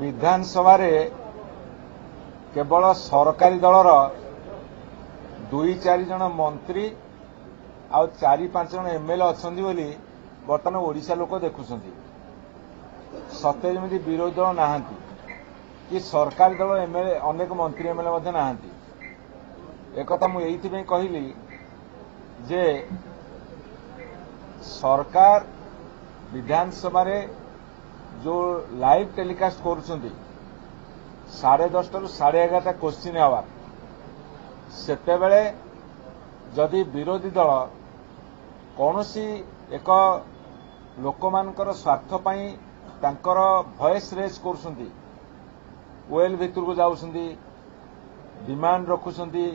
विधानसभा केवल सरकारी दलर 2-4 जन मंत्री आउ 4-5 जन एमएलए अच्छा बर्तमान ओडिशा लोक देखुंट सत्य जमी विरोधी दल ना कि सरकारी दल एमएलए अनेक मंत्री एमएलए ना एक मुझे कहली जे सरकार विधानसभा जो लाइव टेलीकास्ट करुँच 10:30 रु 11:30 क्वेश्चन आवर सेतेबेले जदि विरोधी दल कौन एक लोकमानकर स्वार्थ पई तांकर वॉइस रेज करुँच ओएल भितर को जाउछंती डिमांड रखुछंती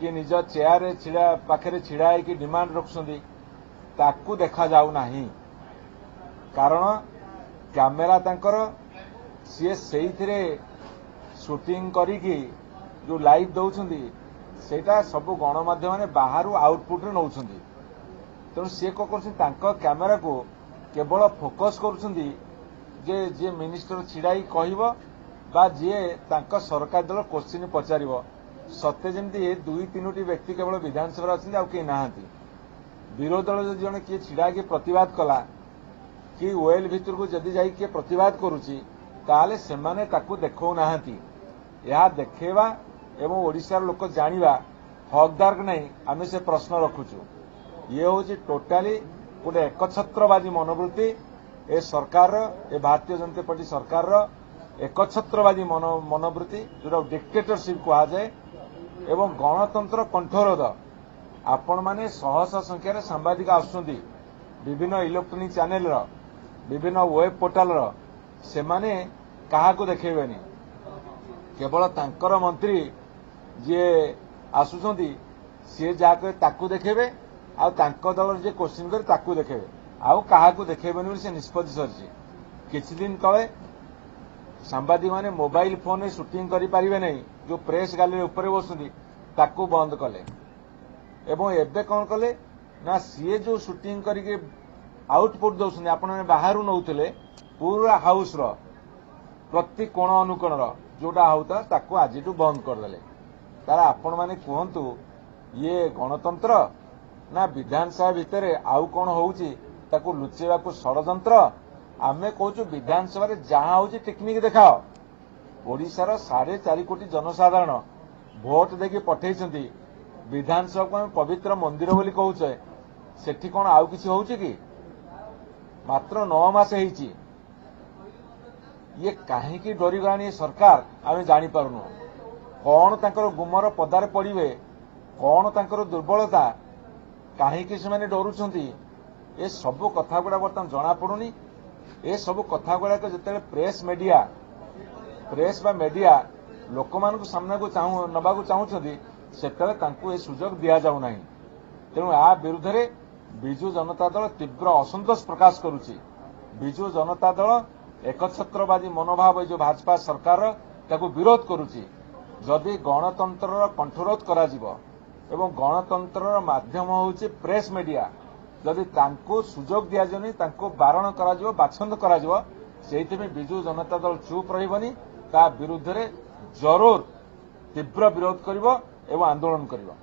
कि निज चेयर छिड़ा पाखे छिड़ा है कि डिमांड रखुछंती ताकू देखा जाऊ नाही कारण कैमेरा तांकर सी सेइथिरे शूटिंग करिकी जो लाइव दौरान सेटा सब गणमाध्यम ने बाहर आउटपुट रे नौछंती तेणु सी कर कैमेरा को केवल फोकस करुछंती जे जे मिनिस्टर छिड़ाई कहबो बा जे तांका सरकार दल क्वेश्चन पचारिबो सत्य जमी 2-3 व्यक्ति केवल विधानसभा अच्छे आउ कहीं नहांती विरोधी दल जड़े किए छिड़ा कि प्रतिवाद कला कि ओएल भितर को जदि जाई किए प्रतिवाद करुची ताले सेमाने ताकू देखौ नाहांती यह देखेवा एवं ओडिशार लोक जानिबा हकदार नहीं आम से प्रश्न रखुचु ये हूँ टोटाली गोटे एकछत्रवादी मनोवृत्ति ए सरकार ए भारतीय जनता पार्टी सरकार एकछत्रवादी मनोवृत्ति जो डिक्टेटरशिप कहुए एवं गणतंत्र कंठरोध आपण माने सहस्र संख्यार सांबादिक आसुंदी विभिन्न इलेक्ट्रोनिक चैनल विभिन्न वेब पोर्टाल से माने काहाको देखेबेनी केवल तांकर मंत्री जे आसुचंती सी जहाँ ताकू देखेबे आ तांको दल जे क्वेश्चन करे ताकू देखेबे आउ काहाको देखेबेनी बोली से निष्पत्ति सरिछि किछि दिन तळे सांबादिक माने मोबाइल फोन रे शूटिंग करि परिबे नहीं जो प्रेस गैलरी ऊपर बसुंती ताकू बंद कले एवं एबे कौन कले ना सी जो शूटिंग करके आउटपुट दौरान आपण बाहर नौले पूरा हाउस रो प्रति कोण अनुकोण जोटा होता ताकू आज बंद करदे तार आपण माने कहतु ये गणतंत्र ना विधानसभा भितर आउ कौन होउची ताकू लुचेवा को षड़यंत्र आमे कहूँ विधानसभा जहाँ होची टेक्निक देखाओ ओडिशार 4.5 कोटी जनसाधारण भोट देकी पठेइछंती विधानसभा को आम पवित्र मंदिर बोली कहूचे सेठी कौन आउ किछि होउची कि मात्र 9 मास हेइची ये काहेकि डरीगलानी सरकार आम जानी पारुनु कौन तांकर गुमर पदार पड़िबे कौन तांकर दुर्बलता काहेकि से माने डरुछंती ए सब कथा गुड़ा बर्तमान जना पड़ुनी ए सब कथा गुड़ा जिते प्रेस बा मीडिया लोक मान सामना को नवा चाहूँगी से सुजोग दि जाऊ ना तेणु आ विरुद्ध रे विजु जनता दल तीव्र असंतोष प्रकाश करुच्ची विजु जनता दल एकछत्रवादी मनोभाव जो भाजपा सरकार ताकू विरोध करुच्ची जदि गणतंत्र कंठरोध करा जिवो एवं गणतंत्र माध्यम होउची प्रेस मीडिया जदि तांको सुजोग दि जाउनी तांको बारण करा जिवो बाछंद करा जिवो सेइथिमे विजु जनता दल चुप रहिबनी ता विरुद्ध रे जरूर तीव्र विरोध करिवो एवं आंदोलन करिवो।